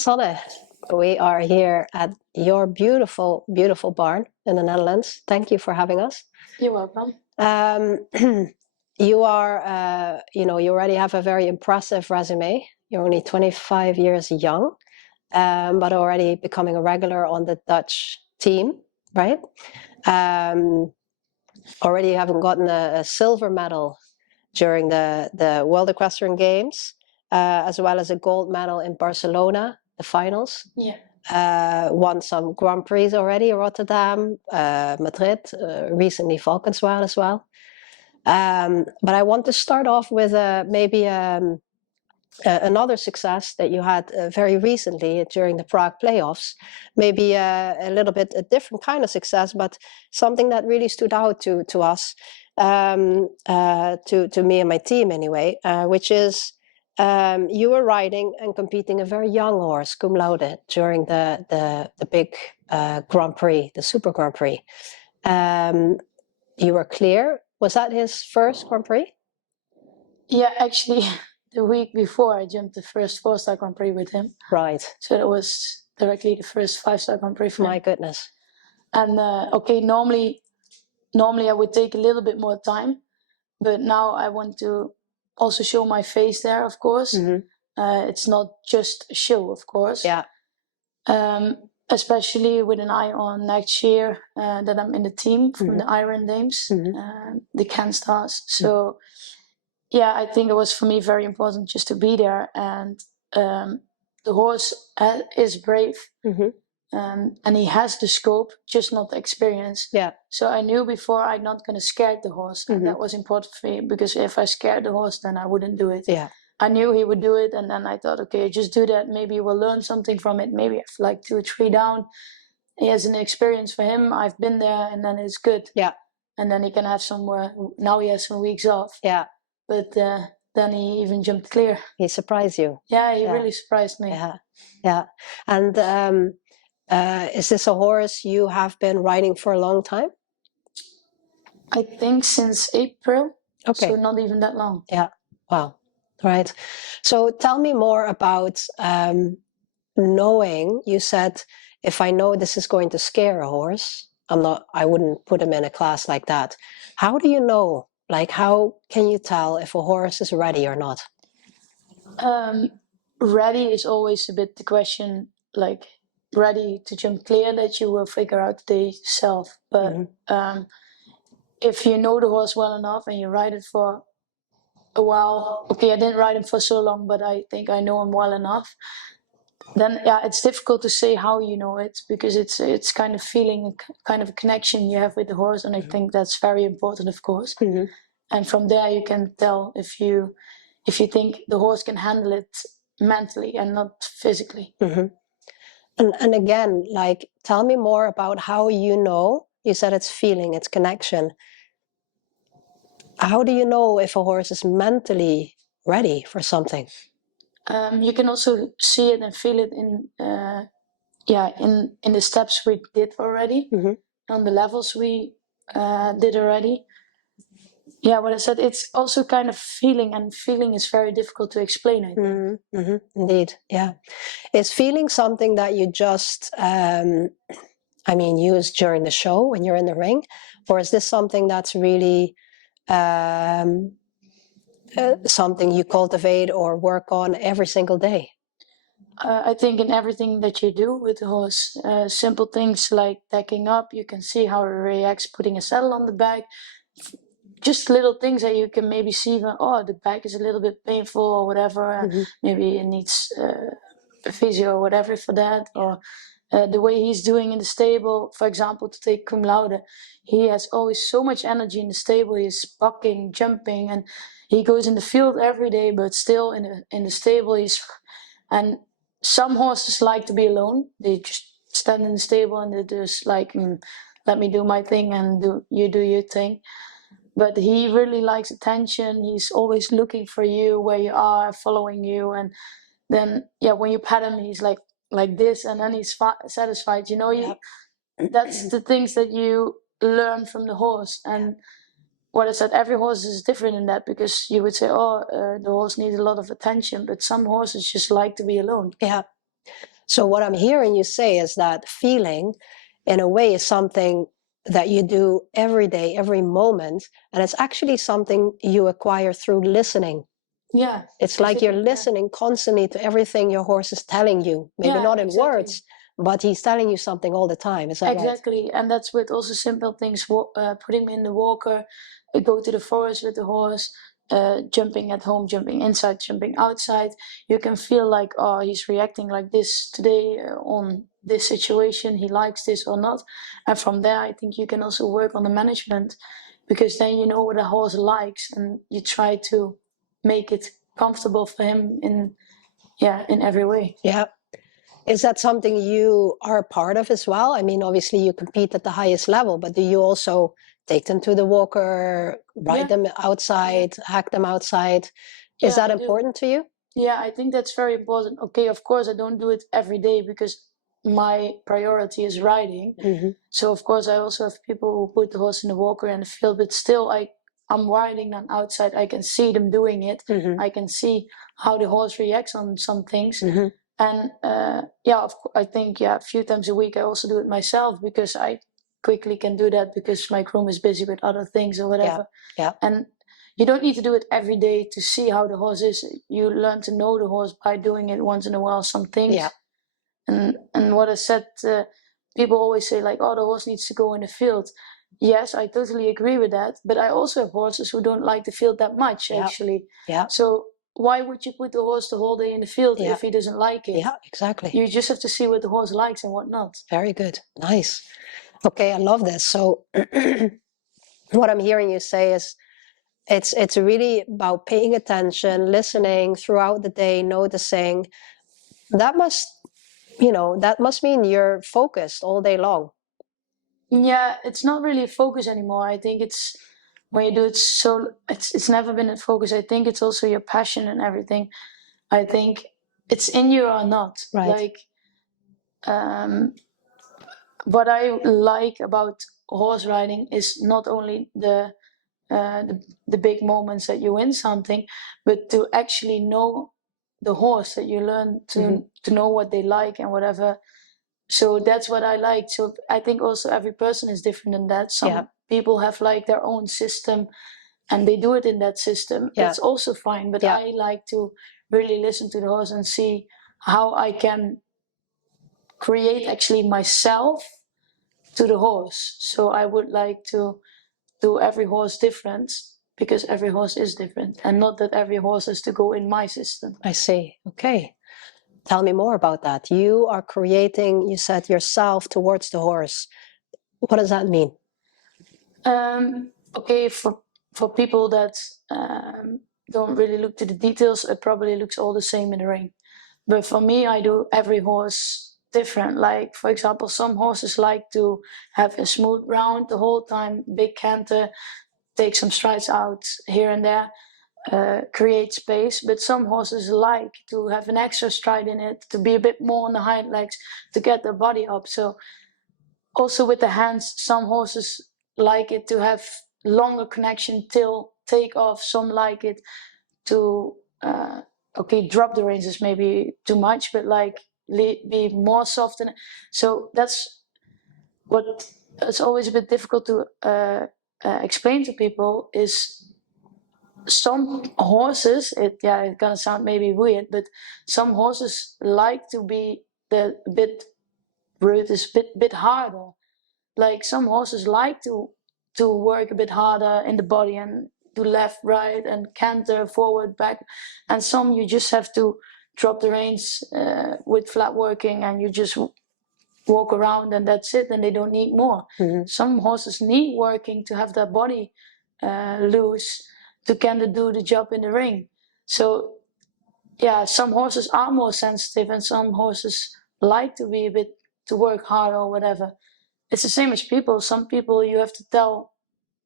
Sanne, we are here at your beautiful, beautiful barn in the Netherlands. Thank you for having us. You're welcome. You are, you already have a very impressive resume. You're only 25 years young, but already becoming a regular on the Dutch team, right? Already having gotten a silver medal during the World Equestrian Games, as well as a gold medal in Barcelona, the finals. Yeah. Won some Grand Prix already, Rotterdam, Madrid, recently Valkenswaard as well. But I want to start off with maybe another success that you had very recently during the Prague playoffs. Maybe a little bit a different kind of success, but something that really stood out to us, to me and my team anyway, which is you were riding and competing a very young horse, cum laude, during the big Grand Prix, the Super Grand Prix. You were clear. Was that his first Grand Prix? Yeah, actually, the week before I jumped the first 4-star Grand Prix with him. Right. So that was directly the first 5-star Grand Prix for him. My goodness. And okay, normally I would take a little bit more time, but now I want to also show my face there, of course. Mm-hmm. It's not just a show, of course. Yeah. Especially with an eye on next year that I'm in the team from the Iron Dames, the Can Stars. So yeah, I think it was for me very important just to be there. And the horse is brave, and he has the scope, just not the experience. Yeah. So I knew before I'm not going to scare the horse, and that was important for me, because if I scared the horse, then I wouldn't do it. Yeah. I knew he would do it, and then I thought, okay, just do that. Maybe we'll learn something from it. Maybe after like 2 or 3 down, he has an experience for him. I've been there, and then it's good. Yeah. And then he can have some. Now he has some weeks off. Yeah. But then he even jumped clear. He surprised you. Yeah, he really surprised me. Yeah. Yeah. And is this a horse you have been riding for a long time? I think since April. Okay. So not even that long. Yeah. Wow. Right. So tell me more about knowing. You said, if I know this is going to scare a horse, I wouldn't put him in a class like that. How do you know? Like, how can you tell if a horse is ready or not? Ready is always a bit the question, like ready to jump clear, that you will figure out the day yourself. But if you know the horse well enough and you ride it for a while, okay, I didn't ride him for so long, but I think I know him well enough, then yeah, it's difficult to say how you know it, because it's kind of feeling, kind of a connection you have with the horse, and I think that's very important, of course. And from there you can tell if you think the horse can handle it mentally and not physically. And again, like, tell me more about how you know. You said it's feeling, it's connection. How do you know if a horse is mentally ready for something? You can also see it and feel it in the steps we did already, on the levels we did already. Yeah, what I said, it's also kind of feeling, and feeling is very difficult to explain, I think. Indeed, yeah. Is feeling something that you just, use during the show when you're in the ring? Or is this something that's really something you cultivate or work on every single day? I think in everything that you do with the horse, simple things like tacking up, you can see how it reacts, putting a saddle on the back. Just little things that you can maybe see, the back is a little bit painful or whatever, maybe it needs a physio or whatever for that, or the way he's doing in the stable. For example, to take cum laude, he has always so much energy in the stable. He's bucking, jumping, and he goes in the field every day, but still in the stable and some horses like to be alone. They just stand in the stable and they just like, let me do my thing and you do your thing. But he really likes attention. He's always looking for you, where you are, following you. And then, when you pet him, he's like this, and then he's satisfied. That's the things that you learn from the horse. And what I said, every horse is different in that, because you would say, the horse needs a lot of attention, but some horses just like to be alone. Yeah, So what I'm hearing you say is that feeling, in a way, is something that you do every day, every moment, and it's actually something you acquire through listening. Yeah. It's like you're listening constantly to everything your horse is telling you. Maybe not in words, but he's telling you something all the time. Is that right? Exactly, and that's with also simple things. Putting him in the walker, go to the forest with the horse, jumping at home, jumping inside, jumping outside. You can feel like, oh, he's reacting like this today on this situation. He likes this or not, and from there, I think you can also work on the management, because then you know what a horse likes, and you try to make it comfortable for him in every way. Yeah. Is that something you are a part of as well? I mean, obviously you compete at the highest level, but do you also take them to the walker, ride them outside, hack them outside? Is that important to you? Yeah, I think that's very important. Okay, of course, I don't do it every day because my priority is riding. So of course, I also have people who put the horse in the walker in the field, but still, I'm riding them outside. I can see them doing it. I can see how the horse reacts on some things. And I think a few times a week I also do it myself, because I quickly can do that because my groom is busy with other things or whatever. Yeah. And you don't need to do it every day to see how the horse is. You learn to know the horse by doing it once in a while, some things. Yeah. And what I said, people always say like, oh, the horse needs to go in the field. Yes, I totally agree with that. But I also have horses who don't like the field that much, actually. Yeah. So why would you put the horse the whole day in the field if he doesn't like it? Yeah, exactly. You just have to see what the horse likes and what not. Very good. Nice. Okay, I love this. So what I'm hearing you say is it's really about paying attention, listening throughout the day, noticing. That must mean you're focused all day long. Yeah, it's not really a focus anymore. I think it's when you do it, so it's never been a focus. I think it's also your passion and everything. I think it's in you or not. Right. Like, what I like about horse riding is not only the big moments that you win something, but to actually know the horse, that you learn to know what they like and whatever. So that's what I like. So I think also every person is different in that. Some people have like their own system and they do it in that system. That's also fine. But I like to really listen to the horse and see how I can create actually myself to the horse. So I would like to do every horse different, because every horse is different, and not that every horse has to go in my system. I see. Okay. Tell me more about that. You are creating, you said, yourself towards the horse. What does that mean? Okay, for people that don't really look to the details, it probably looks all the same in the ring. But for me, I do every horse different. Like, for example, some horses like to have a smooth round the whole time, big canter, take some strides out here and there, create space. But some horses like to have an extra stride in it, to be a bit more on the hind legs, to get their body up. So also with the hands, some horses like it to have longer connection till take off. Some like it to drop the reins is maybe too much, but like be more soft. And so that's what it's always a bit difficult to explain to people is some horses, it's gonna sound maybe weird, but some horses like to be the bit root is bit harder. Like some horses like to work a bit harder in the body and do left, right, and canter forward, back. And some you just have to drop the reins with flat working, and you just walk around and that's it, and they don't need more. Some horses need working to have their body loose to kind of do the job in the ring. So some horses are more sensitive, and some horses like to be a bit to work hard or whatever. It's the same as people. Some people you have to tell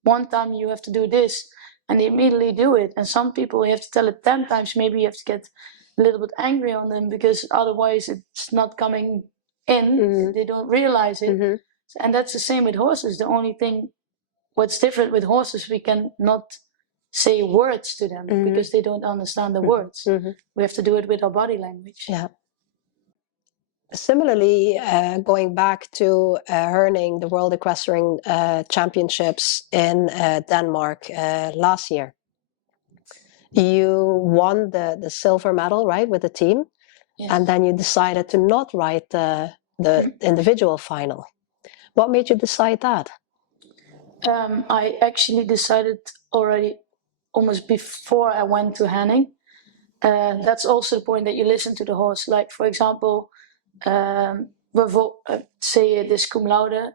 one time you have to do this, and they immediately do it. And some people you have to tell it 10 times. Maybe you have to get a little bit angry on them, because otherwise it's not coming in. They don't realize it. And that's the same with horses. The only thing what's different with horses, we can not say words to them because they don't understand the words. We have to do it with our body language. Yeah. Similarly, going back to earning the World Equestrian Championships in Denmark last year, you won the silver medal, right, with the team, Yes. and then you decided to not ride the individual final. What made you decide that? I actually decided already almost before I went to Henning. That's also the point that you listen to the horse. Like, for example, say this cum laude,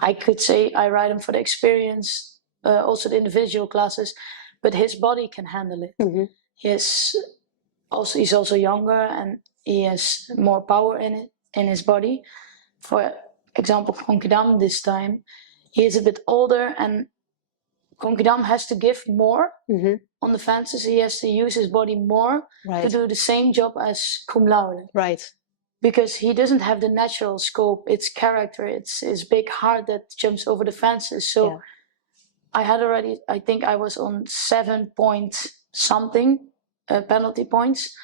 I could say I ride him for the experience, also the individual classes, but his body can handle it. Mm-hmm. He's also younger and he has more power in his body. For example, Konkidam this time, he is a bit older and Konkidam has to give more on the fences. He has to use his body more to do the same job as cum laude. Right. Because he doesn't have the natural scope, it's character, it's his big heart that jumps over the fences. So I had already, I think I was on 7 point something penalty points.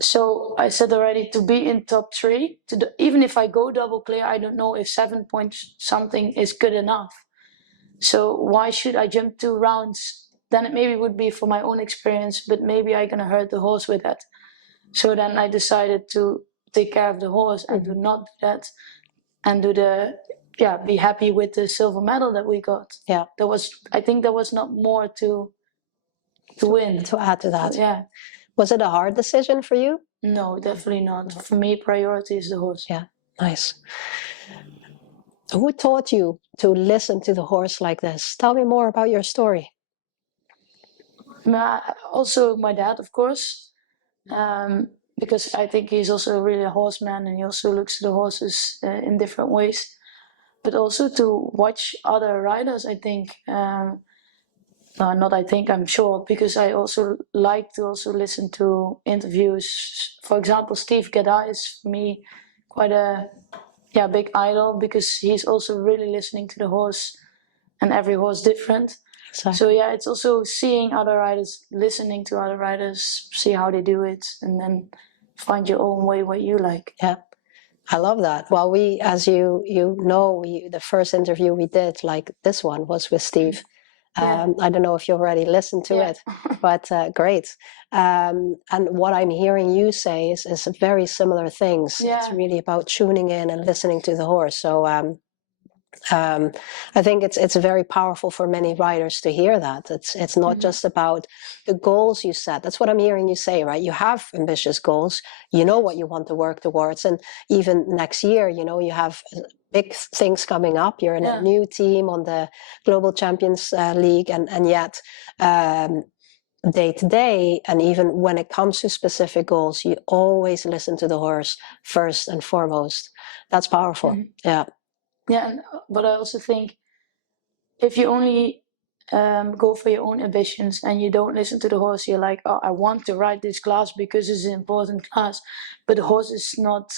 So I said already to be in top 3, even if I go double clear, I don't know if 7 point something is good enough. So why should I jump 2 rounds? Then it maybe would be for my own experience, but maybe I'm gonna hurt the horse with that. So then I decided to take care of the horse and do not do that, and be happy with the silver medal that we got. Yeah, I think there was not more to win. To add to that. So, yeah. Was it a hard decision for you? No, definitely not. For me, priority is the horse. Yeah, nice. Who taught you to listen to the horse like this? Tell me more about your story. Also my dad, of course, because I think he's also really a horseman and he also looks at the horses in different ways. But also to watch other riders, I think. I'm sure, because I also like to also listen to interviews. For example, Steve Gaddai is for me quite a big idol, because he's also really listening to the horse, and every horse different. Exactly. So it's also seeing other riders, listening to other riders, see how they do it, and then find your own way what you like. Yeah. I love that. Well, we, as you know, the first interview we did, like this one, was with Steve. I don't know if you already listened to it, but great. And what I'm hearing you say is very similar things. Yeah. It's really about tuning in and listening to the horse. So I think it's very powerful for many riders to hear that. It's not just about the goals you set. That's what I'm hearing you say, right? You have ambitious goals. You know what you want to work towards, and even next year, you have big things coming up. You're in a new team on the Global Champions League, and yet day to day, and even when it comes to specific goals, you always listen to the horse first and foremost. That's powerful. Yeah. Yeah, but I also think if you only go for your own ambitions and you don't listen to the horse, you're like, oh, I want to ride this class because it's an important class, but the horse is not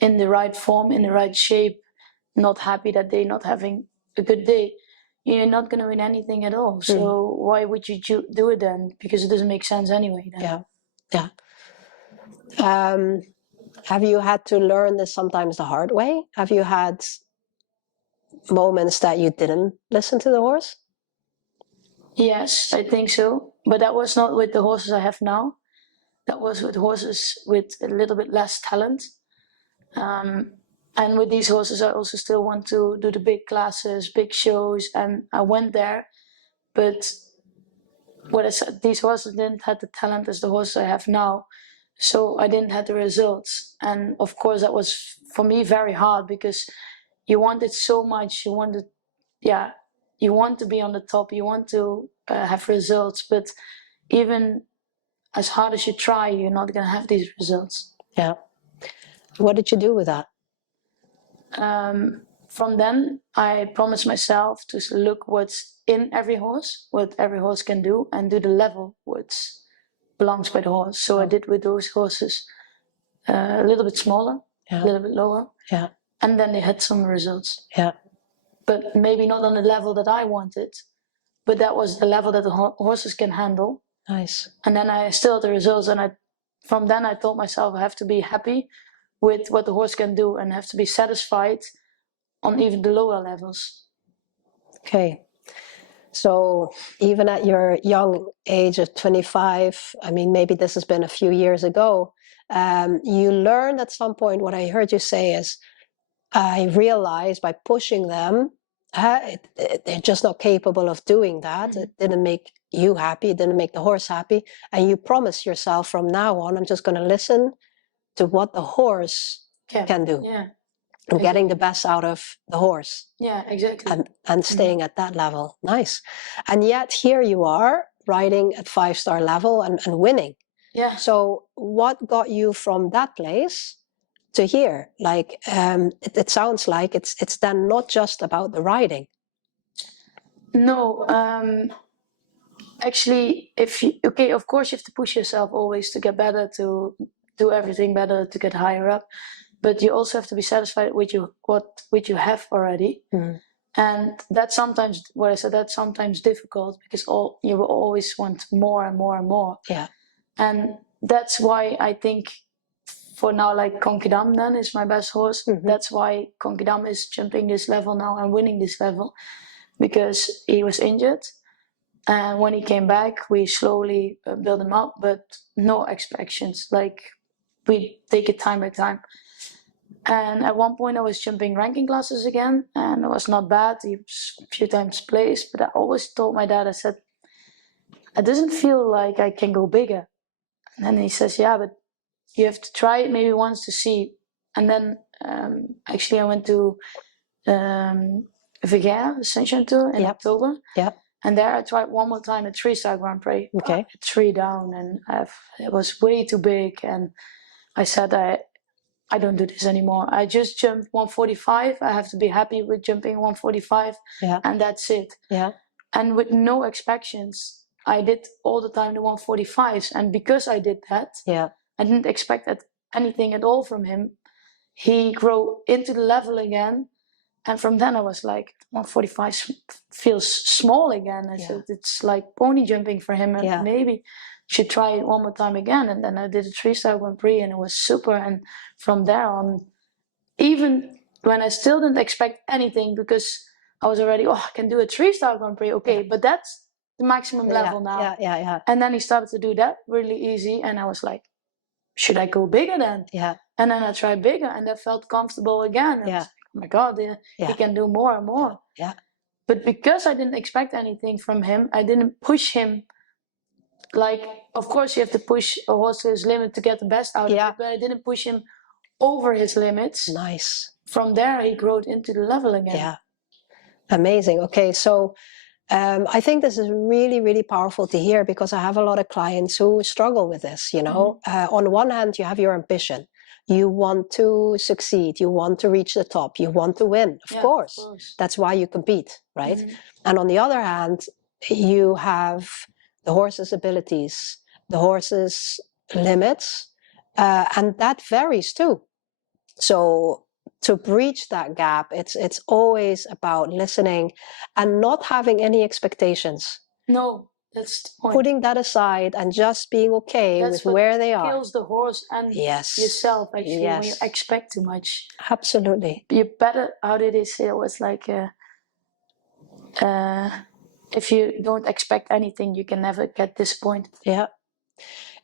in the right form, in the right shape, not happy that day, not having a good day, you're not going to win anything at all. So why would you do it then? Because it doesn't make sense anyway. Then. Yeah. Have you had to learn this sometimes the hard way? Have you had moments that you didn't listen to the horse? Yes, I think so. But that was not with the horses I have now. That was with horses with a little bit less talent. And with these horses, I also still want to do the big classes, big shows. And I went there. But what I said, these horses didn't have the talent as the horses I have now. So I didn't have the results. And of course, that was for me very hard, because you want it so much. You want to be on the top. You want to have results. But even as hard as you try, you're not going to have these results. Yeah. What did you do with that? From then, I promised myself to look what's in every horse, what every horse can do, and do the level what belongs by the horse. So I did with those horses a little bit smaller, a little bit lower. Yeah. And then they had some results. Yeah. But maybe not on the level that I wanted, but that was the level that the horses can handle. Nice. And then I still had the results, and I from then I told myself I have to be happy with what the horse can do and have to be satisfied on even the lower levels. Okay. So even at your young age of 25, I mean, maybe this has been a few years ago, you learned at some point, what I heard you say is, I realized by pushing them, they're just not capable of doing that. Mm-hmm. It didn't make you happy, it didn't make the horse happy. And you promise yourself from now on, I'm just going to listen to what the horse can do. Yeah. And getting the best out of the horse. Yeah, exactly. And staying at that level. Nice. And yet here you are riding at 5-star level and winning. Yeah. So what got you from that place to here? Like it sounds like it's then not just about the riding. No, actually, of course you have to push yourself always to get better, to do everything better, to get higher up, but you also have to be satisfied with what you have already. Mm. And that's sometimes what I said. That's sometimes difficult because you will always want more and more and more. Yeah. And that's why I think for now, like Konkidam then is my best horse. Mm-hmm. That's why Konkidam is jumping this level now and winning this level, because he was injured. And when he came back, we slowly built him up, but no expectations. Like we take it time by time. And at one point I was jumping ranking classes again, and it was not bad. He was a few times placed, but I always told my dad, I said, it doesn't feel like I can go bigger. And then he says, yeah, but you have to try it maybe once to see. And then actually I went to Vegaire, Ascension Tour in October. Yeah. And there I tried one more time a 3-star Grand Prix. Okay. 3 down, and it was way too big. And I said, I don't do this anymore. I just jumped 145. I have to be happy with jumping 145. Yeah. And that's it. Yeah. And with no expectations, I did all the time the 145s. And because I did that, I didn't expect anything at all from him. He grew into the level again. And from then I was like, 145 feels small again. I said, it's like pony jumping for him. And maybe should try it one more time again. And then I did a 3-star Grand Prix and it was super. And from there on, even when I still didn't expect anything, because I was already, I can do a 3-star Grand Prix. Okay, but that's the maximum level now. Yeah. And then he started to do that really easy. And I was like, should I go bigger then? Yeah. And then I tried bigger and that felt comfortable again. And I was like, oh my God, he can do more and more. Yeah. But because I didn't expect anything from him, I didn't push him. Like, of course you have to push a horse to his limit to get the best out of it, but I didn't push him over his limits. Nice. From there, he grew into the level again. Yeah. Amazing. Okay, so I think this is really, really powerful to hear, because I have a lot of clients who struggle with this, you know. On one hand, you have your ambition. You want to succeed. You want to reach the top. You want to win, of course. That's why you compete, right? And on the other hand, you have the horse's abilities, the horse's limits, and that varies too. So to breach that gap, it's always about listening and not having any expectations. No, that's the point. Putting that aside and just being okay with where they are. That kills the horse and yourself, actually, when you expect too much. Absolutely. You better, how did they say it? Was like, if you don't expect anything, you can never get disappointed. Yeah.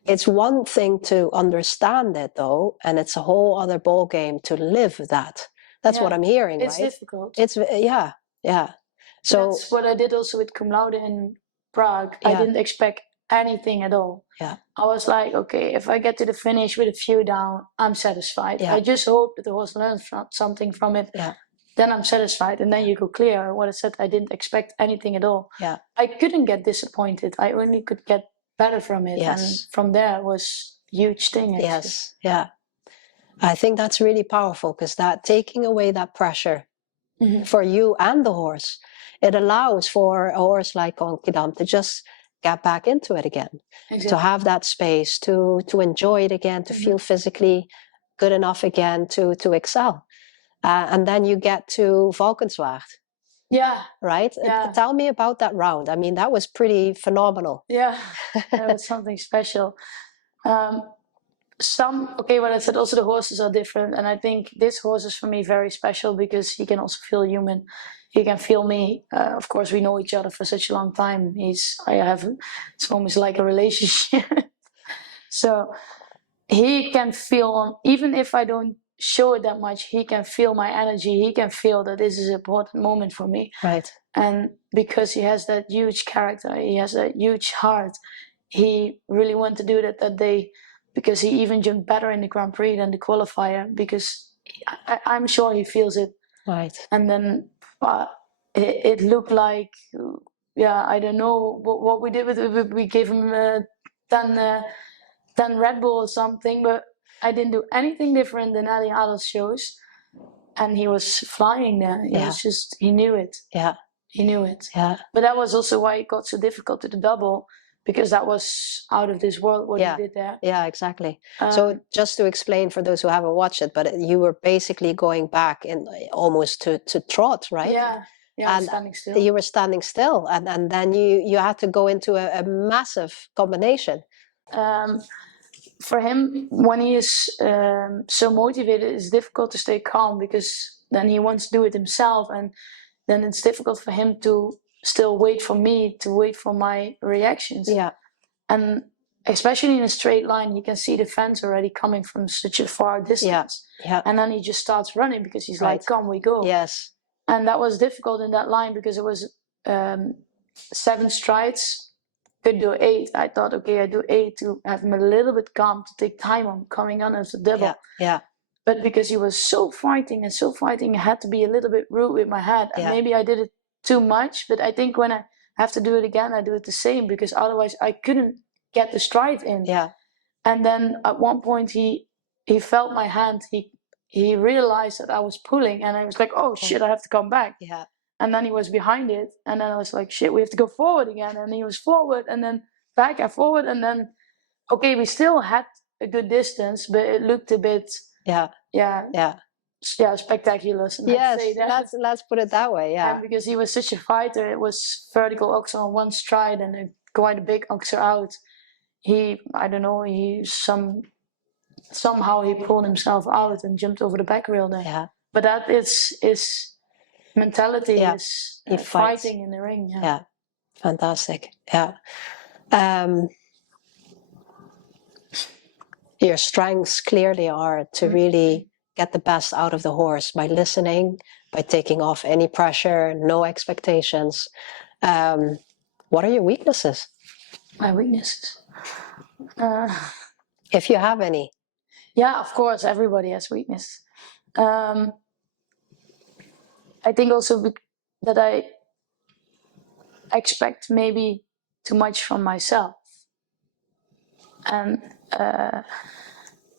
It's one thing to understand it, though, and it's a whole other ball game to live that. That's what I'm hearing, it's right? It's difficult. It's So that's what I did also with cum laude in Prague. I didn't expect anything at all. Yeah. I was like, okay, if I get to the finish with a few down, I'm satisfied. I just hope that the horse learns something from it. Yeah. Then I'm satisfied, and then you go clear. What I said, I didn't expect anything at all. Yeah. I couldn't get disappointed. I only could get better from it. Yes. And from there it was a huge thing, actually. Yes. Yeah. I think that's really powerful, because that taking away that pressure for you and the horse, it allows for a horse like Konkidam to just get back into it again, to have that space, to enjoy it again, to feel physically good enough again to excel. And then you get to Valkenswaard. Yeah. Right? Yeah. Tell me about that round. I mean, that was pretty phenomenal. Yeah, that was something special. What I said, also the horses are different, and I think this horse is for me very special because he can also feel human. He can feel me. Of course, we know each other for such a long time. It's almost like a relationship. So he can feel, even if I don't show it that much, he can feel my energy. He can feel that this is an important moment for me. Right. And because he has that huge character, he has a huge heart, he really wanted to do that day, because he even jumped better in the Grand Prix than the qualifier, because I'm sure he feels it. Right. And then it looked like, I don't know what we did with it. We gave him 10 Red Bull or something, but I didn't do anything different than any other shows. And he was flying there. He knew it. Yeah. He knew it. Yeah. But that was also why it got so difficult to the double, because that was out of this world what he did there. Yeah, exactly. So just to explain for those who haven't watched it, but you were basically going back in almost to trot, right? Yeah, and standing still. You were standing still, and then you had to go into a massive combination. For him, when he is so motivated, it's difficult to stay calm, because then he wants to do it himself, and then it's difficult for him to still wait for me, to wait for my reactions. Yeah. And especially in a straight line, he can see the fence already coming from such a far distance. Yeah. And then he just starts running, because he's like, come, we go. Yes. And that was difficult in that line, because it was 7 strides. Could do 8. I thought, okay, I do 8 to have him a little bit calm, to take time on coming on as a double. Yeah. But because he was so fighting, I had to be a little bit rude with my head. And maybe I did it too much, but I think when I have to do it again, I do it the same, because otherwise I couldn't get the stride in. Yeah. And then at one point he felt my hand. He realized that I was pulling, and I was like, oh shit, I have to come back. Yeah. And then he was behind it, and then I was like, shit, we have to go forward again. And he was forward, and then back and forward, and then okay, we still had a good distance, but it looked a bit spectacular. Yes, let's put it that way. Yeah. And because he was such a fighter, it was vertical oxer on one stride and quite a big oxer out. Somehow he pulled himself out and jumped over the back rail there. Yeah. But that is mentality, is fighting in the ring. Yeah. Fantastic. Yeah. Your strengths clearly are to really get the best out of the horse by listening, by taking off any pressure, no expectations. What are your weaknesses? My weaknesses? If you have any. Yeah, of course, everybody has weakness. I think also that I expect maybe too much from myself. And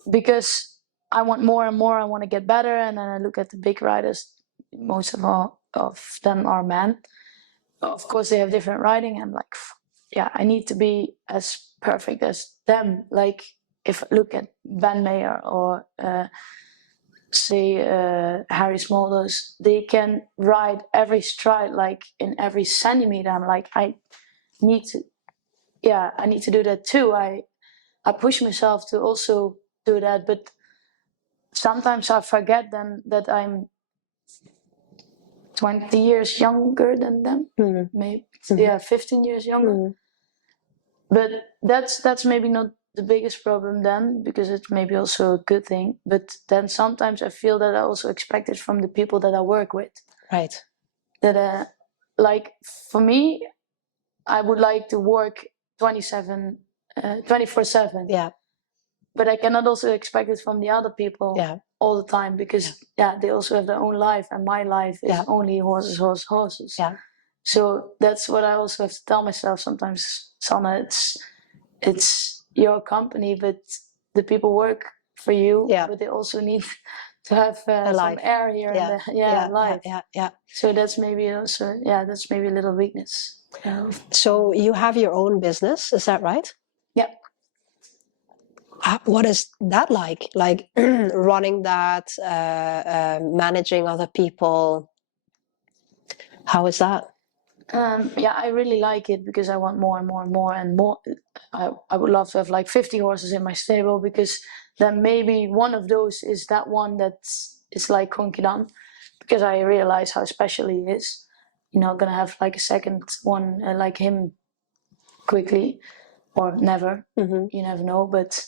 because I want more and more, I want to get better, and then I look at the big riders, most of them are men. Of course, they have different riding. I'm like, I need to be as perfect as them. Like, if I look at Ben Mayer or say Harry Smulders, they can ride every stride, like in every centimeter. I'm like, I need to do that too. I push myself to also do that, but sometimes I forget then that I'm 20 years younger than them, maybe 15 years younger. But that's maybe not the biggest problem then, because it's maybe also a good thing. But then sometimes I feel that I also expect it from the people that I work with. Right. That like for me, I would like to work 24/7. Yeah. But I cannot also expect it from the other people all the time, because they also have their own life, and my life is only horses. Yeah. So that's what I also have to tell myself sometimes, Sanne. It's your company, but the people work for you, but they also need to have some air here and life. Yeah. So that's maybe also that's maybe a little weakness. So you have your own business, is that right? Yeah. What is that like? Like running that, managing other people? How is that? Yeah, I really like it because I want more and more and more and more. I would love to have like 50 horses in my stable, because then maybe one of those is that one that is like Konkidan, because I realize how special he is. You're not gonna have like a second one like him quickly, or never. Mm-hmm. You never know, but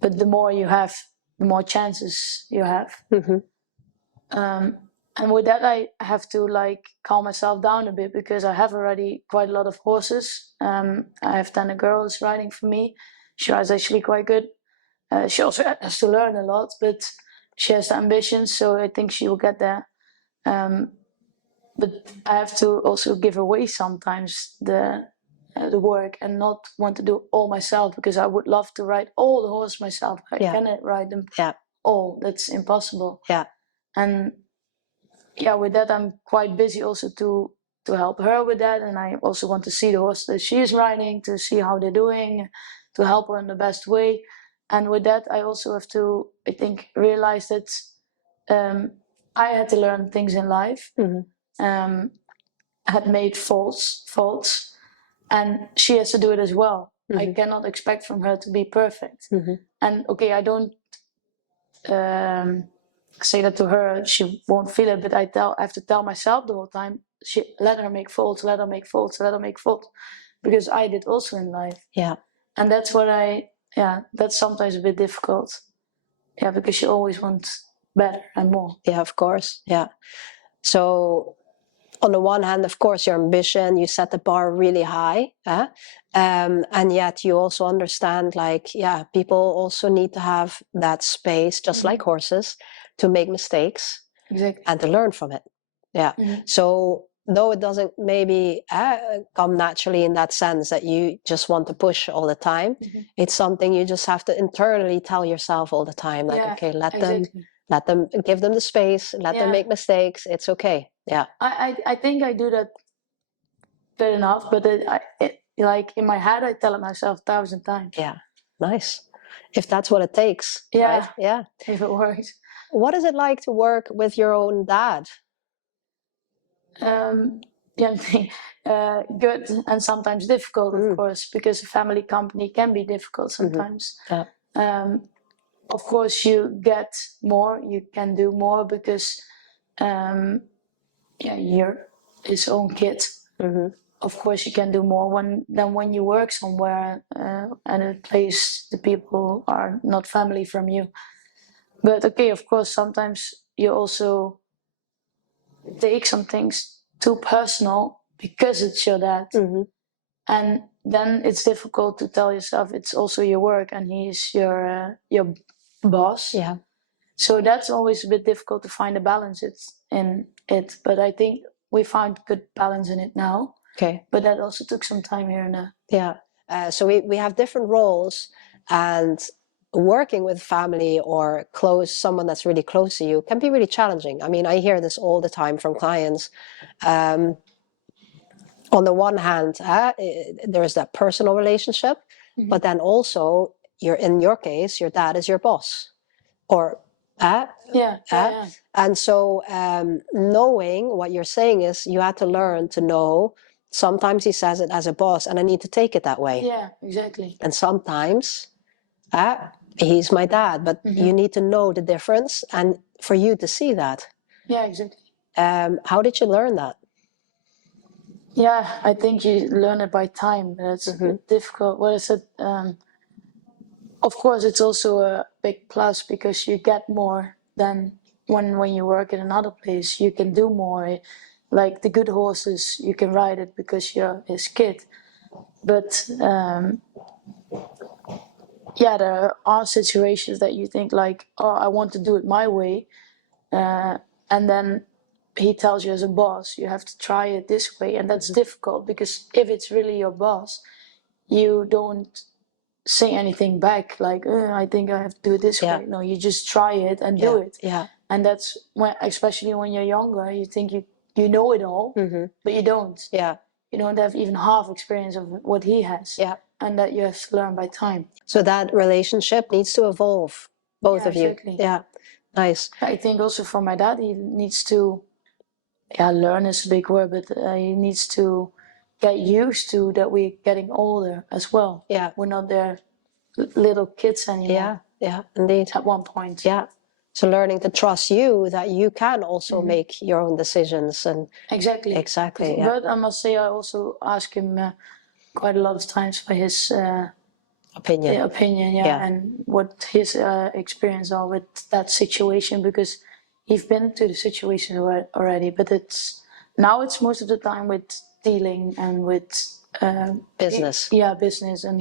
the more you have, the more chances you have. Mm-hmm. And with that, I have to like calm myself down a bit, because I have already quite a lot of horses. I have then a girl who's riding for me. She rides actually quite good. She also has to learn a lot, but she has the ambition, so I think she will get there. But I have to also give away sometimes the work, and not want to do all myself, because I would love to ride all the horses myself. I cannot ride them all. That's impossible. Yeah. And yeah, with that, I'm quite busy also to help her with that, and I also want to see the horse that she's riding, to see how they're doing, to help her in the best way. And with that, I also have to, I think, realize that I had to learn things in life. Mm-hmm. Had made faults, and she has to do it as well. Mm-hmm. I cannot expect from her to be perfect. Mm-hmm. And okay, I don't say that to her, she won't feel it, but I have to tell myself the whole time, let her make faults, let her make faults, let her make faults, because I did also in life. Yeah. And that's what that's sometimes a bit difficult. Yeah, because you always want better and more. Yeah, of course. Yeah. So on the one hand, of course, your ambition, you set the bar really high, and yet you also understand, like, people also need to have that space, just like horses, to make mistakes. Exactly. And to learn from it. Yeah. So though it doesn't maybe come naturally in that sense that you just want to push all the time, it's something you just have to internally tell yourself all the time, like, okay, let them, give them the space, let them make mistakes, it's okay. Yeah. I think I do that good enough, but like in my head, I tell it myself 1,000 times. Yeah. Nice. If that's what it takes. Yeah. Right? Yeah. If it works. What is it like to work with your own dad? Good and sometimes difficult, of course, because a family company can be difficult sometimes. Of course, you get more, you can do more, because you're his own kid. Of course, you can do more than when you work somewhere and a place the people are not family from you. But okay, of course, sometimes you also take some things too personal because it's your dad. And then it's difficult to tell yourself it's also your work and he's your boss. Yeah. So that's always a bit difficult to find a balance in it. But I think we found good balance in it now. Okay. But that also took some time here and there. Yeah. So we have different roles, and working with family or someone that's really close to you can be really challenging. I mean, I hear this all the time from clients. On the one hand, there is that personal relationship, but then also in your case, your dad is your boss, or and so knowing what you're saying is you had to learn to know. Sometimes he says it as a boss, and I need to take it that way. Yeah, exactly. And sometimes he's my dad, but you need to know the difference, and for you to see that. Yeah, exactly. How did you learn that? Yeah, I think you learn it by time. It's difficult. What is it? Of course, it's also a big plus because you get more than when you work in another place. You can do more. Like the good horses, you can ride it because you're his kid. But there are situations that you think like, oh, I want to do it my way, and then he tells you as a boss, you have to try it this way, and that's difficult because if it's really your boss, you don't say anything back like, I think I have to do it this way. No, you just try it and do it. Yeah. And that's when, especially when you're younger, you think you know it all, but you don't. Yeah. You don't have even half experience of what he has. Yeah. And that you have to learn by time. So that relationship needs to evolve, both of you. Exactly. Yeah. Nice. I think also for my dad, he needs to learn is a big word, but he needs to get used to that we're getting older as well. Yeah. We're not their little kids anymore. Yeah, indeed. At one point. Yeah. So learning to trust you, that you can also make your own decisions. And Exactly. yeah. But I must say, I also ask him quite a lot of times for his opinion, and what his experience are with that situation, because he's been to the situation already. But it's most of the time with dealing and with business. Business and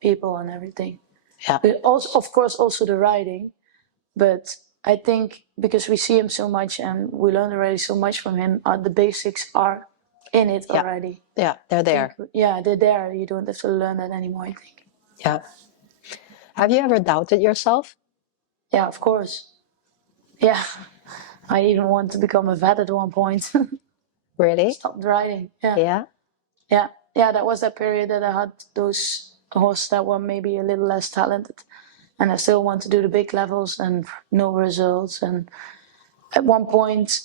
people and everything. Yeah. But also, of course, also the writing. But I think because we see him so much and we learn already so much from him, the basics are in it already. Yeah, they're there. They're there. You don't have to learn that anymore, I think. Yeah. Have you ever doubted yourself? Yeah, of course. Yeah. I even want to become a vet at one point. Really? Stopped riding. Yeah. Yeah. Yeah. Yeah, that was that period that I had those horses that were maybe a little less talented. And I still want to do the big levels and no results. And at one point,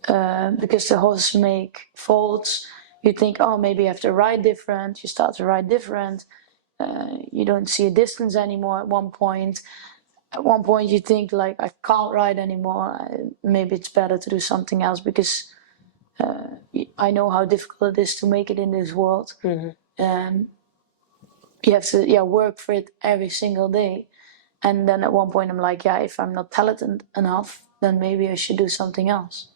because the horses make faults, you think, oh, maybe I have to ride different. You start to ride different. You don't see a distance anymore at one point. At one point you think, like, I can't ride anymore. Maybe it's better to do something else, because I know how difficult it is to make it in this world. And you have to work for it every single day. And then at one point I'm like, if I'm not talented enough, then maybe I should do something else.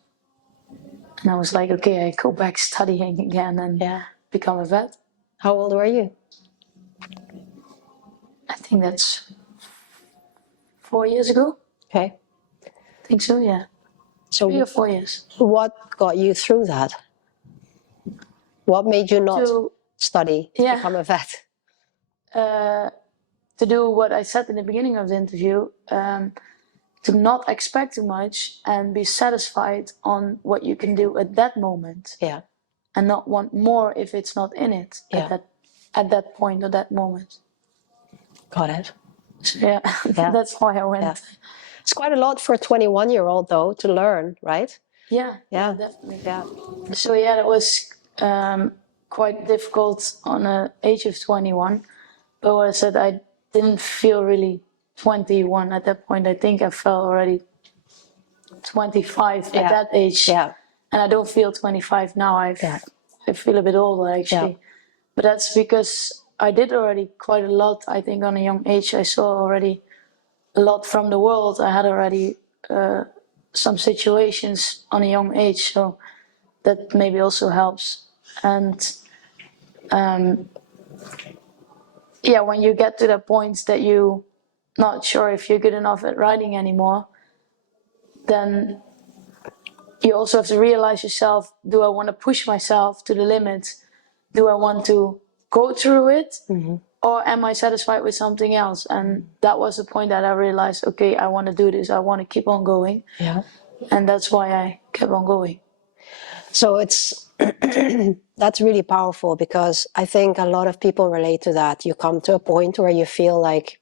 And I was like, okay, I go back studying again and become a vet. How old were you? I think that's 4 years ago. Okay. I think so, yeah. So 3 or 4 years. What got you through that? What made you not study to become a vet? To do what I said in the beginning of the interview, to not expect too much and be satisfied on what you can do at that moment. Yeah. And not want more if it's not in it at that point or that moment. Got it. So, that's why I went. Yeah. It's quite a lot for a 21-year-old, though, to learn, right? Yeah, definitely. Yeah. So that was quite difficult on the age of 21. But what I said, I didn't feel really 21 at that point. I think I felt already 25 at that age. Yeah. And I don't feel 25 now. I feel a bit older, actually. Yeah. But that's because I did already quite a lot. I think on a young age, I saw already a lot from the world. I had already some situations on a young age, so that maybe also helps. And when you get to that point that you're not sure if you're good enough at riding anymore, then you also have to realize yourself, do I want to push myself to the limit? Do I want to go through it? Mm-hmm. Or am I satisfied with something else? And that was the point that I realized, okay, I want to do this. I want to keep on going. Yeah. And that's why I kept on going. So it's that's really powerful, because I think a lot of people relate to that. You come to a point where you feel like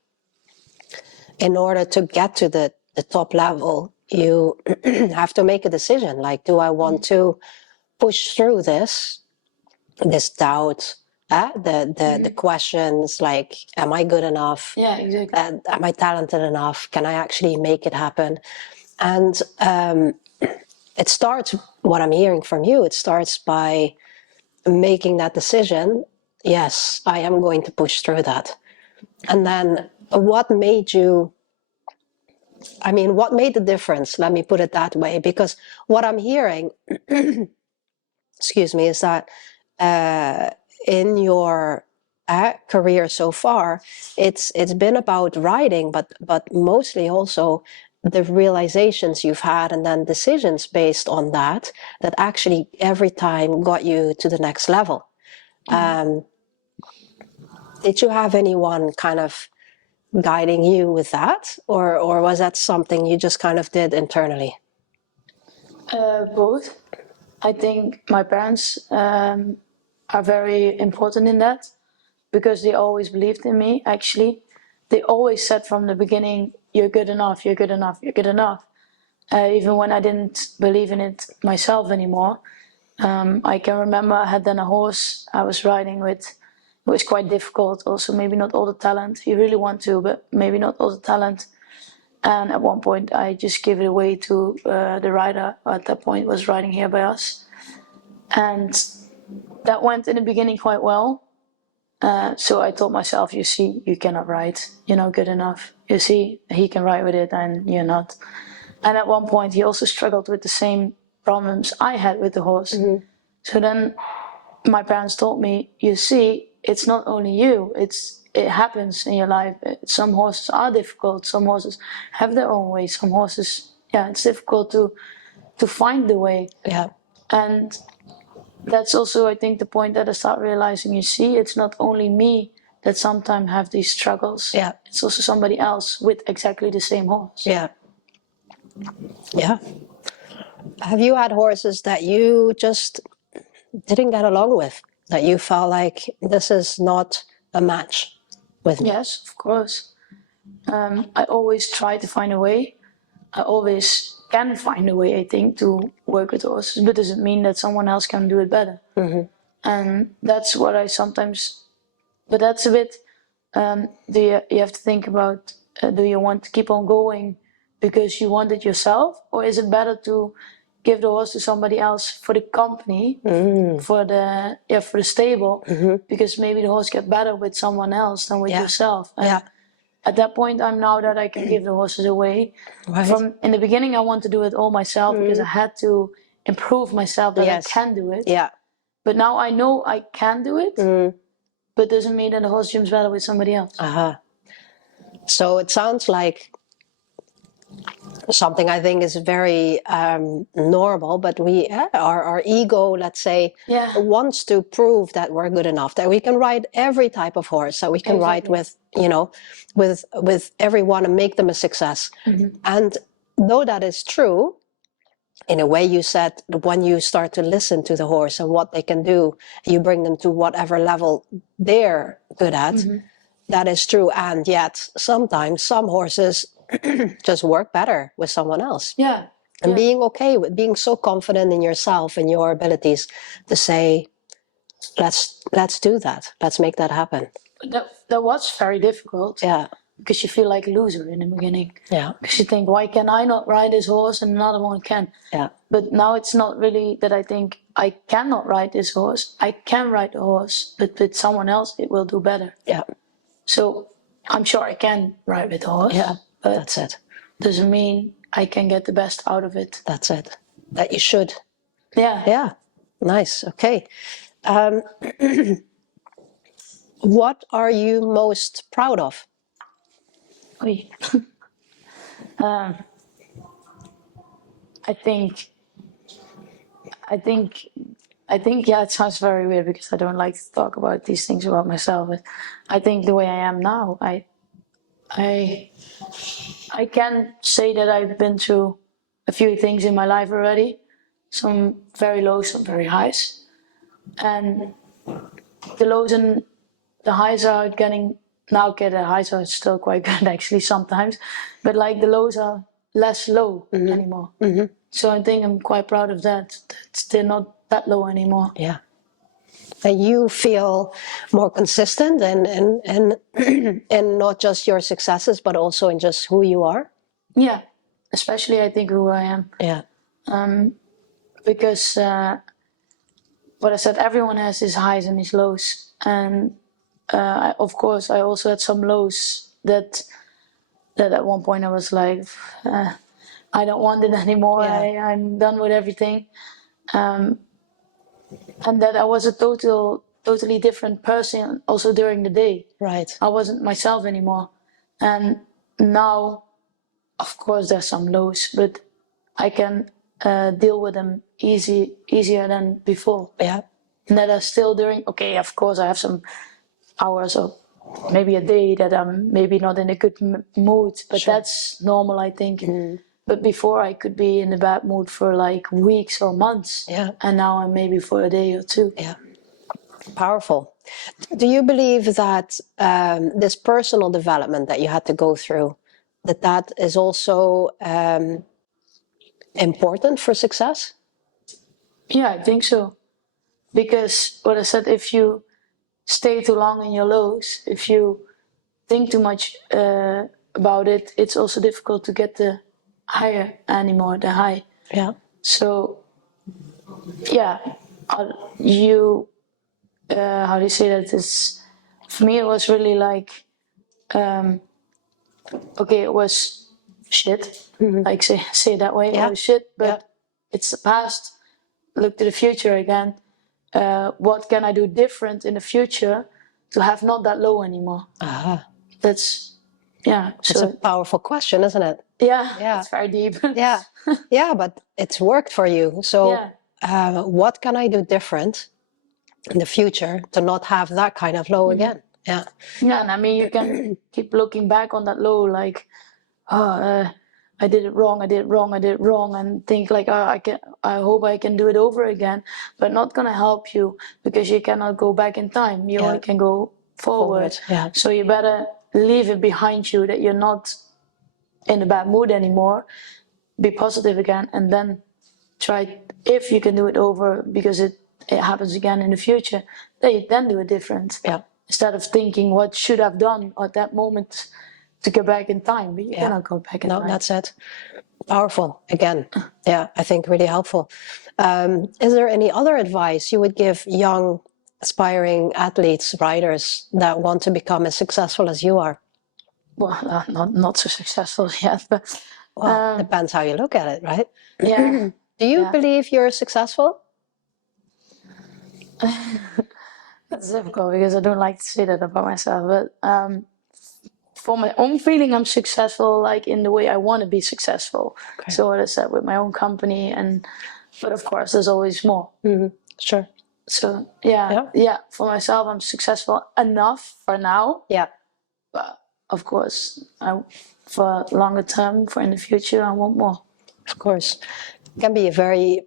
in order to get to the top level, you have to make a decision. Like, do I want to push through this doubt, the questions like, am I good enough? Yeah, exactly. Am I talented enough? Can I actually make it happen? And it starts, what I'm hearing from you, it starts by making that decision. Yes, I am going to push through that. And then what made the difference? Let me put it that way, because what I'm hearing, excuse me, is that in your career so far, it's been about riding, but mostly also the realizations you've had, and then decisions based on that actually every time got you to the next level. Mm-hmm. Did you have anyone kind of guiding you with that, or was that something you just kind of did internally? Both. I think my parents are very important in that, because they always believed in me, actually. They always said from the beginning, you're good enough, you're good enough, you're good enough. even when I didn't believe in it myself anymore. I can remember I had then a horse I was riding with. It was quite difficult. Also, maybe not all the talent. You really want to, but maybe not all the talent. And at one point, I just gave it away to the rider. At that point, was riding here by us, and that went in the beginning quite well. So I told myself, you see, you cannot ride. You're not good enough. You see, he can ride with it, and you're not. And at one point, he also struggled with the same problems I had with the horse. Mm-hmm. So then my parents told me, you see, it's not only you, it happens in your life. Some horses are difficult, some horses have their own way, some horses, it's difficult to find the way. Yeah. And that's also, I think, the point that I start realizing, you see, it's not only me that sometimes have these struggles. Yeah. It's also somebody else with exactly the same horse. Yeah. Yeah. Have you had horses that you just didn't get along with, that you felt like this is not a match with me? Yes, of course. I always try to find a way. I always can find a way, I think, to work with horses, but doesn't mean that someone else can do it better. Mm-hmm. And that's what I sometimes, but that's a bit, you have to think about, do you want to keep on going because you want it yourself, or is it better to give the horse to somebody else for the company, for the stable, because maybe the horse gets better with someone else than with yourself. And at that point, I'm now that I can give the horses away. Right. From in the beginning, I want to do it all myself because I had to improve myself that I can do it. Yeah. But now I know I can do it, but doesn't mean that the horse jumps better with somebody else. Uh-huh. So it sounds like something I think is very normal, but our ego, let's say, wants to prove that we're good enough, that we can ride every type of horse, that we can ride with, with everyone and make them a success. Mm-hmm. And though that is true, in a way, you said, when you start to listen to the horse and what they can do, you bring them to whatever level they're good at. Mm-hmm. That is true. And yet sometimes some horses just work better with someone else. Yeah. And being okay with being so confident in yourself and your abilities to say, let's do that. Let's make that happen. That was very difficult. Yeah. Because you feel like a loser in the beginning. Yeah. Because you think, why can I not ride this horse and another one can? Yeah. But now it's not really that I think I cannot ride this horse. I can ride the horse, but with someone else it will do better. Yeah. So I'm sure I can ride with the horse. Yeah. But that's it. Doesn't mean I can get the best out of it. That's it. That you should. Yeah. Yeah. Nice. Okay. What are you most proud of? I think, it sounds very weird because I don't like to talk about these things about myself, but I think the way I am now, I can say that I've been through a few things in my life already, some very lows, some very highs, and the lows and the highs are getting, the highs are still quite good actually sometimes, but like the lows are less low anymore. Mm-hmm. So I think I'm quite proud of that they're not that low anymore. Yeah. And you feel more consistent and not just your successes, but also in just who you are? Yeah, especially I think who I am. Yeah. Because what I said, everyone has his highs and his lows. And of course, I also had some lows that at one point I was like, I don't want it anymore. Yeah. I'm done with everything. And that I was a totally different person also during the day. Right. I wasn't myself anymore. And now, of course, there's some lows, but I can deal with them easier than before. Yeah. And that are still of course, I have some hours or maybe a day that I'm maybe not in a good mood, but sure. That's normal, I think. Mm. But before I could be in a bad mood for like weeks or months. Yeah. And now I'm maybe for a day or two. Yeah. Powerful. Do you believe that this personal development that you had to go through, that is also important for success? Yeah, I think so. Because what I said, if you stay too long in your lows, if you think too much about it, it's also difficult to get the higher anymore, the high. Yeah. So, yeah, you, how do you say that? For me, it was really like, okay, it was shit. Like say it that way, Yeah. it was shit, but Yeah. it's the past. Look to the future again. What can I do different in the future to have not that low anymore? That's, yeah. It's a powerful question, isn't it? Yeah, it's very deep. Yeah. Yeah, but it's worked for you. So what can I do different in the future to not have that kind of low again? Yeah. Yeah, and I mean, you can keep looking back on that low, like, oh, I did it wrong, and think like, oh, I hope I can do it over again, but not gonna help you because you cannot go back in time. You only can go forward. Yeah. So you better leave it behind you that you're not in a bad mood anymore. Be positive again, and then try if you can do it over because it happens again in the future. Then do it different. Yeah. Instead of thinking what should I've done at that moment to go back in time, but you cannot go back in time. No, that's it. Powerful again. Yeah, I think really helpful. Is there any other advice you would give young, aspiring athletes, riders that want to become as successful as you are? Well, not so successful yet, but well, depends how you look at it, right? Yeah. Do you believe you're successful? That's difficult because I don't like to say that about myself, but for my own feeling, I'm successful, like in the way I want to be successful. Okay. So what I said with my own company, but of course, there's always more. Sure. So yeah, for myself, I'm successful enough for now. Yeah. But of course, for longer term, for in the future, I want more. Of course, it can be a very,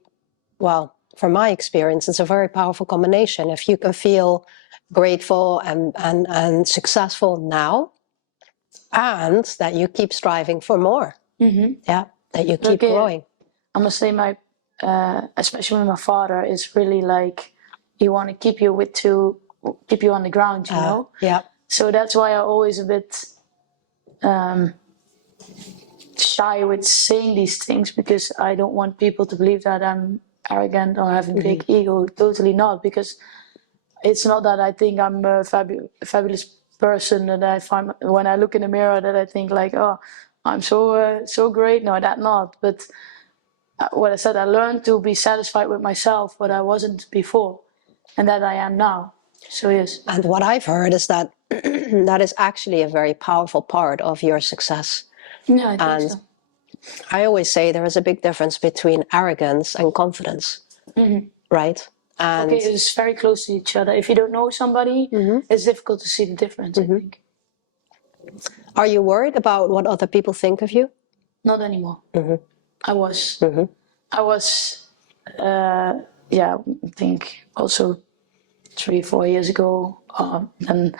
well, from my experience, it's a very powerful combination. If you can feel grateful and successful now, and that you keep striving for more. Yeah, that you keep growing. I must say, especially my father is really like, he want to keep you on the ground, you know. Yeah. So that's why I'm always a bit shy with saying these things, because I don't want people to believe that I'm arrogant or have a big ego. Totally not, because it's not that I think I'm a fabulous person that I find when I look in the mirror that I think like, oh, I'm so great. No, that not. But what I said, I learned to be satisfied with myself, what I wasn't before, and that I am now. So yes. And what I've heard is that that is actually a very powerful part of your success. Yeah, I think so. I always say there is a big difference between arrogance and confidence, right? And okay, it's very close to each other. If you don't know somebody, it's difficult to see the difference, I think. Are you worried about what other people think of you? Not anymore. I was. I was, I think also 3-4 years ago. And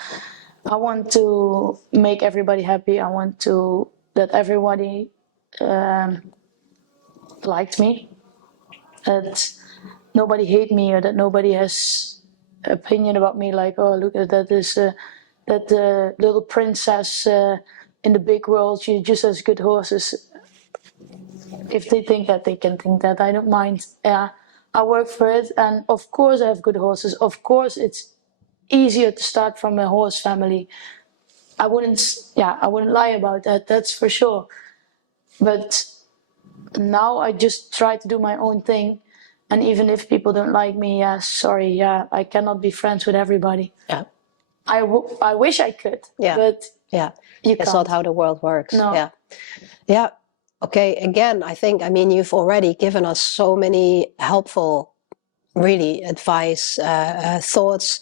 I want to make everybody happy. I want that everybody liked me. That nobody hate me, or that nobody has opinion about me like, oh, look at that, that little princess in the big world, she just has good horses. If they think that, they can think that. I don't mind. Yeah, I work for it, and of course I have good horses. Of course it's easier to start from a horse family. I wouldn't lie about that, that's for sure. But now I just try to do my own thing. And even if people don't like me, I cannot be friends with everybody. Yeah. I wish I could. Yeah. But it's not how the world works. No. Yeah. Yeah. Okay. Again, I mean, you've already given us so many helpful, really advice, thoughts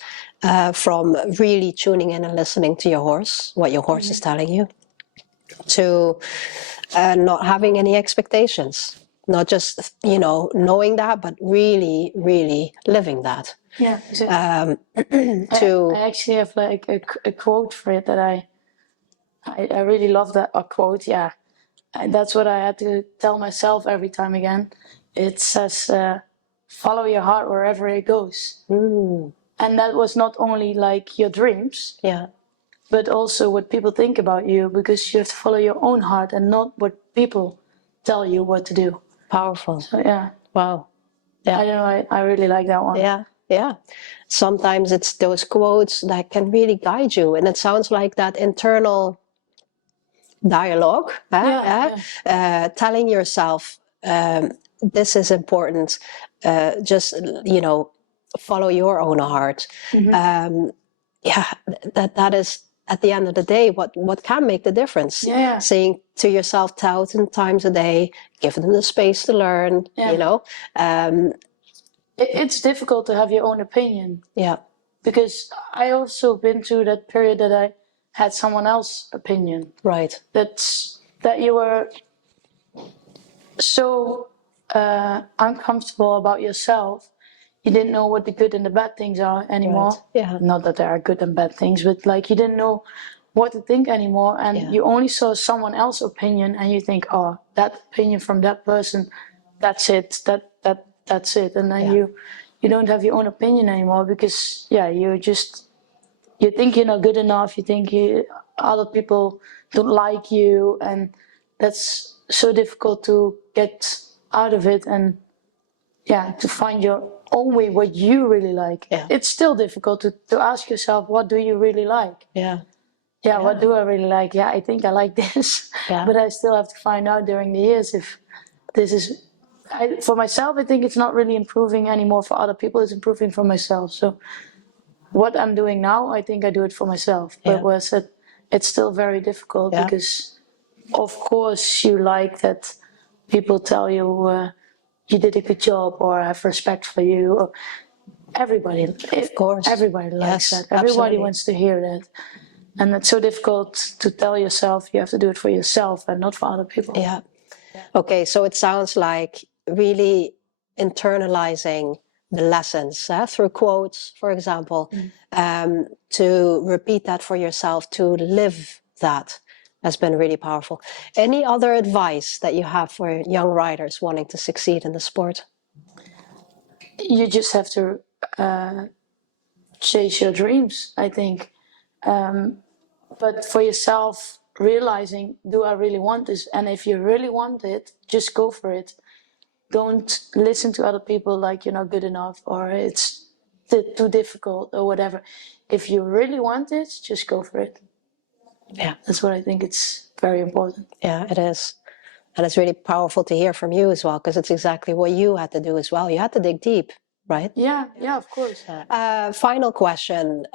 from really tuning in and listening to your horse, what your horse is telling you, to not having any expectations. Not just, knowing that, but really, really living that. Yeah, exactly. I actually have like a quote for it that I really love that, a quote, that's what I had to tell myself every time again. It says, follow your heart wherever it goes. And that was not only like your dreams, but also what people think about you, because you have to follow your own heart and not what people tell you what to do. Powerful. So yeah. Wow. Yeah. I don't know, I really like that one. Yeah. Sometimes it's those quotes that can really guide you, and it sounds like that internal dialogue, telling yourself, this is important, just, follow your own heart. That is, at the end of the day, what can make the difference. Saying to yourself 1,000 times a day, give them the space to learn, It's difficult to have your own opinion. Yeah. Because I also been through that period that I had someone else's opinion. Right. That you were so uncomfortable about yourself. You didn't know what the good and the bad things are anymore. Right. Yeah. Not that there are good and bad things, but like you didn't know what to think anymore, and you only saw someone else's opinion, and you think, oh, that opinion from that person, that's it. That's it, and then you don't have your own opinion anymore, because you think you're not good enough. You think other people don't like you, and that's so difficult to get out of it, and to find your own way, what you really like. It's still difficult to ask yourself, what do you really like? What do I really like? I think I like this, but I still have to find out during the years if this is. For myself, I think it's not really improving anymore. For other people, it's improving for myself. So what I'm doing now, I think I do it for myself. But where I said, it's still very difficult, because of course you like that people tell you you did a good job, or I have respect for you. Or everybody, of course, everybody likes that. Everybody wants to hear that. And it's so difficult to tell yourself you have to do it for yourself and not for other people. Okay, so it sounds like really internalizing the lessons through quotes, for example, to repeat that for yourself, to live that has been really powerful. Any other advice that you have for young riders wanting to succeed in the sport? You just have to chase your dreams, I think. But for yourself, realizing, do I really want this? And if you really want it, just go for it. Don't listen to other people like you're not good enough, or it's too difficult, or whatever. If you really want it, just go for it. That's what I think. It's very important. It is. And it's really powerful to hear from you as well, because it's exactly what you had to do as well. You had to dig deep, right? Yeah, of course. Final question.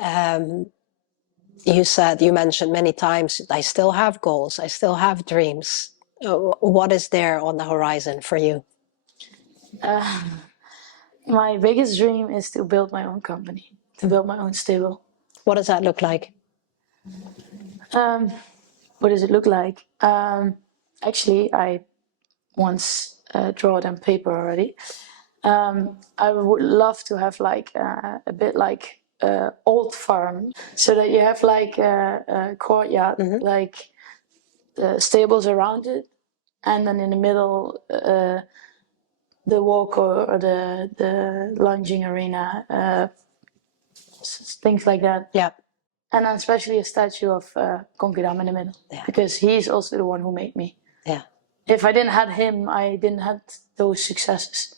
You mentioned many times, I still have goals, I still have dreams. What is there on the horizon for you? My biggest dream is to build my own company, to build my own stable. What does that look like? What does it look like? Actually, I once draw it on paper already. I would love to have like a bit like old farm, so that you have like a courtyard, like stables around it, and then in the middle the walk or the lunging arena, things like that. And then especially a statue of Konkidam in the middle, because he's also the one who made me. If I didn't have him, I didn't have those successes.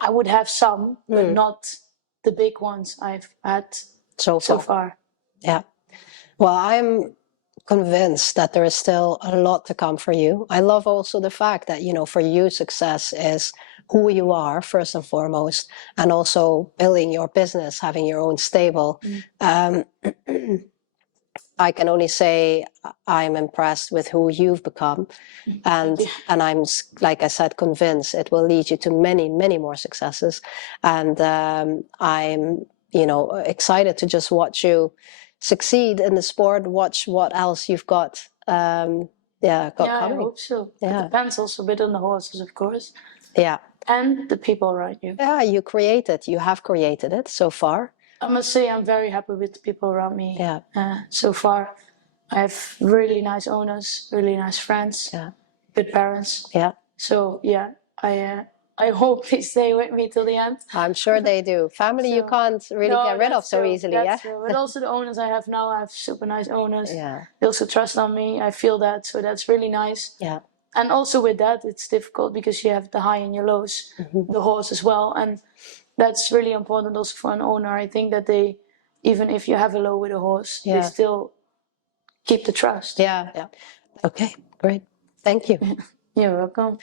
I would have some, but not the big ones I've had so far. Well, I'm convinced that there is still a lot to come for you. I love also the fact that, for you, success is who you are, first and foremost, and also building your business, having your own stable. I can only say I'm impressed with who you've become, and I'm, like I said, convinced it will lead you to many, many more successes. And I'm, excited to just watch you succeed in the sport. Watch what else you've got. Coming. I hope so. It depends also a bit on the horses, of course. And the people around you. You have created it so far. I must say I'm very happy with the people around me so far. I have really nice owners, really nice friends, good parents. Yeah. So yeah, I hope they stay with me till the end. I'm sure they do. Family you So- can't really No, get rid of that's so true, easily, that's yeah? true. But also the owners I have now, I have super nice owners. Yeah, They also trust on me. I feel that, so that's really nice. yeah. And also with that, it's difficult because you have the high and your lows, the horse as well, and that's really important also for an owner. I think that they, even if you have a low with a horse, they Yeah. still keep the trust. Yeah, yeah. Okay, great. Thank you. You're welcome.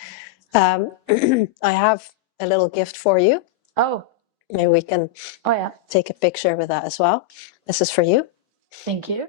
I have a little gift for you. Oh, Maybe we can oh yeah. take a picture with that as well. This is for you. Thank you.